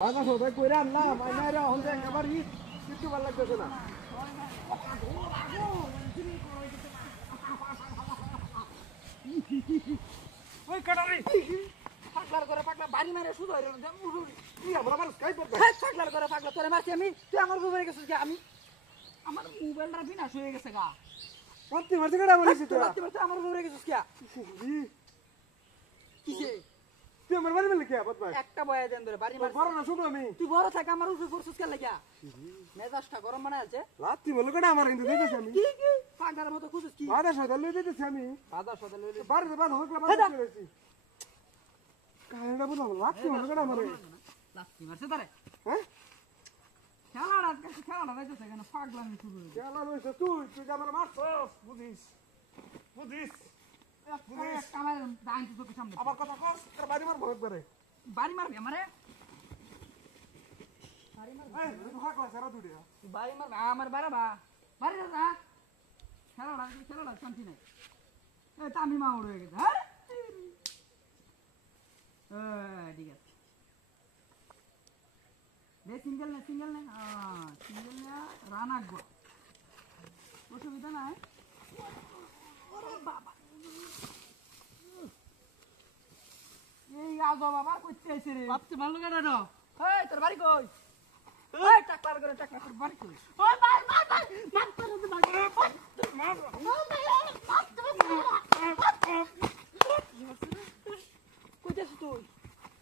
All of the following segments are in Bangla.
আচ্ছা সবাই কইরা আনলাম আইনারে হল যে একবার কিছু ভালো লাগতেছে না ওই কাটারি পাগলার করে পাগলা বাড়ি মারে শুধু হইল না তুই আমার আবার স্কাই করবে পাগলার করে পাগলা তোরে মারছি আমি তুই আমার উপরে গেছিস কি আমি আমার মোবাইলটা বিনাশ হয়ে গেছে গা কত মারতে কেডা বলিস তুই আমার উপরে গেছিস কি কিসে তুই আমার বাড়ি মেলে কে বদমাশ একটা বয়া দেন ধরে বাড়ি মার বড় না শুনো আমি তুই বড় থাক আমার উপরে পড়ছিস কেন লাগিয়া মেজাজটা গরম বানায় আছে লাত্তি বলে কেডা আমার কিন্তু দিতেছি আমি কি কি পাগলার মতো খুঁজছিস কি বাদা সদা লই দিতেছি আমি বাদা সদা লই বাড়ি বাদ হকলা বাদ করেছি কাহিনীটা বুঝলাম লাত্তি বলে কেডা আমারে লাত্তি মারছে তারে হ্যাঁ খেলাটা যাইতেছে কেন পাগলামি শুরু হয়ে খেলা লইছ তুই তুই আমার মারছস বুঝিস বুঝিস আবার কথা কর তোর বাড়ি মারবো একবারে বাড়ি মারবি আমারে বাড়ি মারবি তুই হাকলা সারা দুড়ি বাড়ি মারবি আমার বাড়া বা বাড়ি যা খেলাটা শান্তি নাই এই তামি মা উড়ে গেছে হ্যাঁ ঠিক আছে রে সিঙ্গেল না সিঙ্গেল না রান আঁকবো অসুবিধা নাই ওরে বাবা এই আজ বাবা কইতে আইছে রে বাপতে ভালো গাড়া দাও এই তোর বাড়ি কই এই টাকলার করে টাকলা তোর বাড়ি কই ওই মার মার তোর মার কইতেছ তুই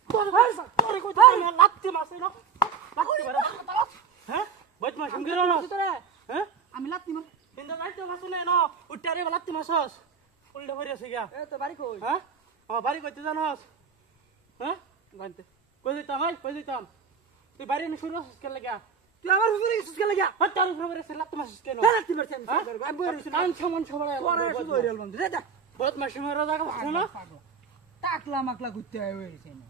তোর ভাই তোরে কইতে না লাত্তি মারছে না লাত্তি মারা হ্যাঁ বদমাশ গেল না তোরে হ্যাঁ আমি লাত্তি মার বিন্দা যাইতে মারছ না উঠারে লাত্তি মারছস উল্টা হইরা আছে গা এ তোর বাড়ি কই হ্যাঁ আমার বাড়ি কইতে জানোস হ্যাঁ জানতে কই যাইতাম তুই বাড়ি এনে শুরু হচ্ছিস কেন লাগা তুই আমার উপরে গেছিস কেন লাগা তোর উপরে এসে লাত্তি মারছিস কেন লাত্তি মারছিস আমি বইছি মান সমান সবাই তোরা শুধু হইরাল বন্ধ রে যা বহুত মাসি মারা জায়গা ভালো না টাকলা মাকলা ঘুরতে আই হইছে না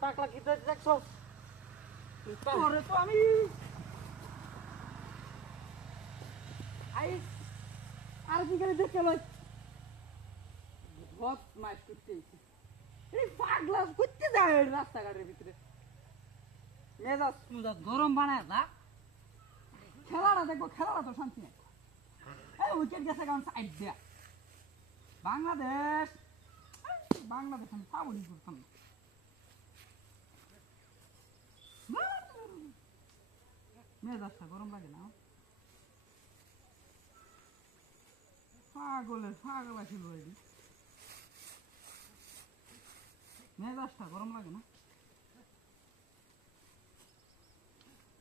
টাকলা কি দেখছস তোরে তো আমি আই আর কি করে দেখে লই বহুত মাছ করতে এই পাগলা করতে যায় রাস্তাঘাটের ভিতরে মেজাজ গরম বানায় না খেলাটা দেখবো খেলাটা তো শান্তি নেই এই উইকেট গেছে কারণ সাইড দেয়া বাংলাদেশ আমি পাবনি করতাম মেজাজটা গরম লাগে না পাগল আছিল মেজাজটা গরম লাগে না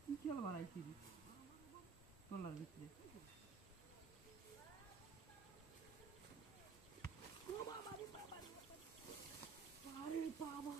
কি খেলবার আইছি তোলার ভিতরে বাবা